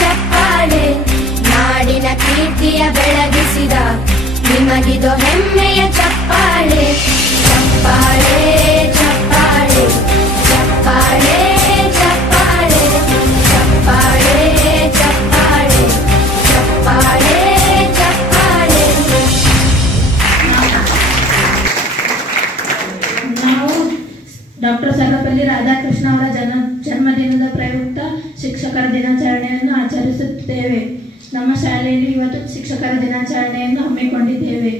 ಚಪ್ಪಾಳೆ ನಾಡಿನ ಕೀರ್ತಿಯ ಬೆಳಗಿಸಿದ ನಿಮಗಿದು ಹೆಮ್ಮೆಯ ಚಪ್ಪಾಳೆ ಚಪ್ಪಾಳೆ ಚಪ್ಪಾಳೆ ಚಪ್ಪಾಳೆ ಚಪ್ಪಾಳೆ ಚಪ್ಪಾಳೆ ಚಪ್ಪಾಳೆ ಚಪ್ಪಾಳೆ ಚಪ್ಪಾಳೆ. ನಾವು ಡಾಕ್ಟರ್ ಸರ್ವಪಲ್ಲಿ ರಾಧಾಕೃಷ್ಣ ಅವರ ಜನ್ಮದಿನದ ಪ್ರಯುಕ್ತ ಶಿಕ್ಷಕರ ದಿನಾಚರಣೆಯನ್ನು ಆಚರಿಸುತ್ತೇವೆ. ನಮ್ಮ ಶಾಲೆಯಲ್ಲಿ ಇವತ್ತು ಶಿಕ್ಷಕರ ದಿನಾಚರಣೆಯನ್ನು ಹಮ್ಮಿಕೊಂಡಿದ್ದೇವೆ.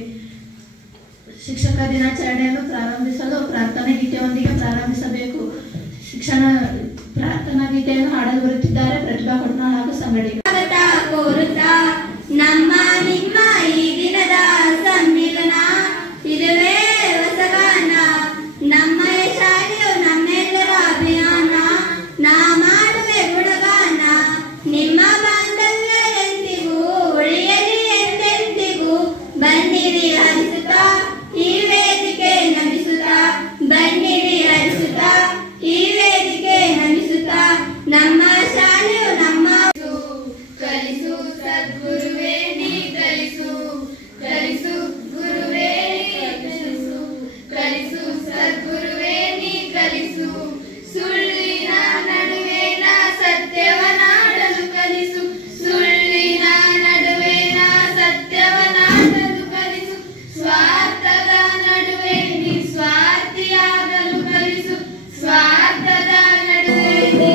ಶಿಕ್ಷಕರ ದಿನಾಚರಣೆಯನ್ನು ಪ್ರಾರಂಭಿಸಲು ಪ್ರಾರ್ಥನಾ ಗೀತೆಯೊಂದಿಗೆ ಪ್ರಾರಂಭಿಸಬೇಕು. ಪ್ರಾರ್ಥನಾ ಗೀತೆಯನ್ನು ಹಾಡಲು ಬರುತ್ತಿದ್ದಾರೆ ಪ್ರತಿಭಾ ಕೊಟ್ನಾಳ್ ಹಾಗೂ ಸಂಗಡಿಗರು. ನಮ್ಮ ನಿಮ್ಮ ಈ ದಿನದ ಸಮ್ಮಿಲನ ಇದುವೇ ಹೊಸಗಾನ ನಮ್ಮ ಶಾಲೆಯು ನಮ್ಮೆಲ್ಲರ ಅಭಿಯಾನ ನಾ ಮಾಡುವೆ ಗುಣಗಾನ ನಿಮ್ಮ ಬಾಂಧವ್ಯ ಎಂದಿಗೂ ಉಳಿಯಲಿ ಎಂದೆಂದಿಗೂ ಬನ್ನಿರಿ ಹರಿಸುತ್ತಾ ಈ ವೇದಿಕೆ ನಮಿಸುತ್ತಾ ಬನ್ನಿರಿ ಹರಿಸುತ್ತಾ ಈ ವೇದಿಕೆ ನಮಿಸುತ್ತಾ ನಮ್ಮ ಶಾಲೆಯು ನಮ್ಮ ಕಲಿಸು ಸದ್ಗುರುವೇ ನೀ ಕಲಿಸು ಕಲಿಸು ಗುರುವೇ ಕಲಿಸು ಕಲಿಸು ಸದ್ಗುರುವೇ ನೀ ಕಲಿಸು ಸುಳ್ಳಿನ ನಡುವೆ ನಾ ಸತ್ಯವನಾಡಲು ಕಲಿಸು ಸುಳ್ಳಿನ ನಡುವೆ ನಾ ಸತ್ಯವನಾಡಲು ಕಲಿಸು ಸ್ವಾರ್ಥದ ನಡುವೆ ನೀ ಸ್ವಾರ್ಥಿಯಾಗಲು ಕಲಿಸು ಸ್ವಾರ್ಥದ ನಡುವೆ ನೀ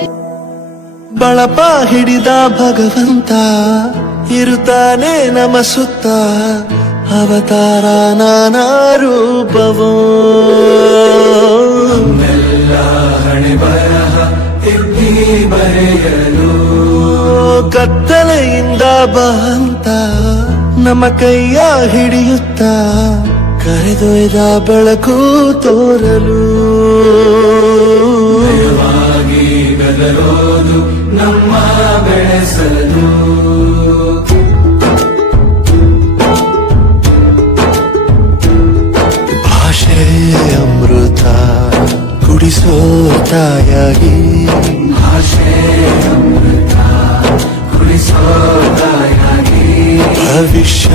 ಬಳಪ ಹಿಡಿದ ಭಗವಂತ ಇರುತ್ತಾನೆ ನಮ ಸುತ್ತ ಅವತಾರ ನಾನಾ ರೂಪವೋ ಹಣೆ ಬರಹ ತಿದ್ದಿ ಬರೆಯಲು ಕತ್ತಲೆಯಿಂದ ಬಂತ ನಮ್ಮ ಕೈಯ ಹಿಡಿಯುತ್ತ ಕರೆದೊಯ್ದ ಬೆಳಕು ತೋರಲು ಗದರೋದು ನಮ್ಮ ಬೆಳೆಸಲು ಭಾಷೆ ಅಮೃತ ಕುಡಿಸೋ ತಾಯಾಗಿ ಭಾಷೆ ಅಮೃತ ಕುಡಿಸೋ ತಾಯಾಗಿ ಭವಿಷ್ಯ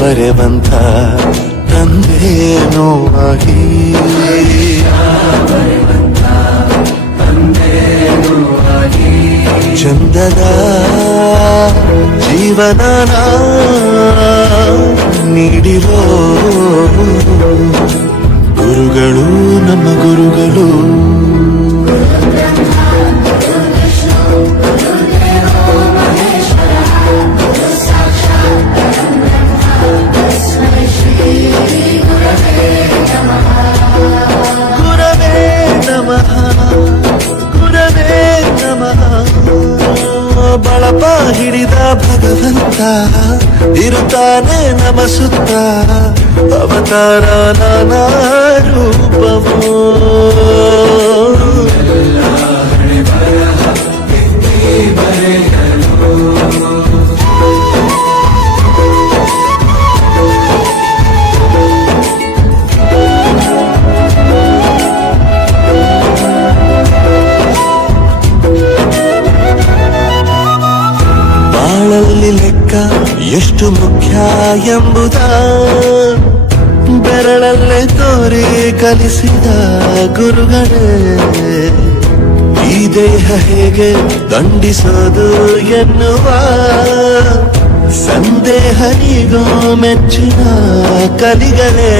ಬರೆವಂತ ತಂದೇನೋ ಆಗಿ ಚಂದದ ಜೀವನ ನೀಡಿರೋ ಗುರುಗಳು ನಮ್ಮ ಗುರುಗಳು ಗುರವೇ ನಮಃ ಗುರವೇ ನಮಃ ಬಳಪ ಹಿಡಿದ ಭಗವಂತ ಇರುತ್ತಾನೆ ನಮ ಸುತ್ತ ಅವತಾರ ನಾನಾ ರೂಪವೋ ಬಾಳಲ್ಲಿ ಲೆಕ್ಕ ಎಷ್ಟು ಮುಖ್ಯ ಎಂಬುದ ಬೆರಳಲ್ಲೇ ತೋರಿ ಕಲಿಸಿದ ಗುರುಗಳೇ ಈ ದೇಹ ಹೇಗೆ ದಂಡಿಸೋದು ಎನ್ನುವ ಸಂದೇಹ ನೀಗೋ ಮೆಚ್ಚಿನ ಕಲಿಗಳೇ.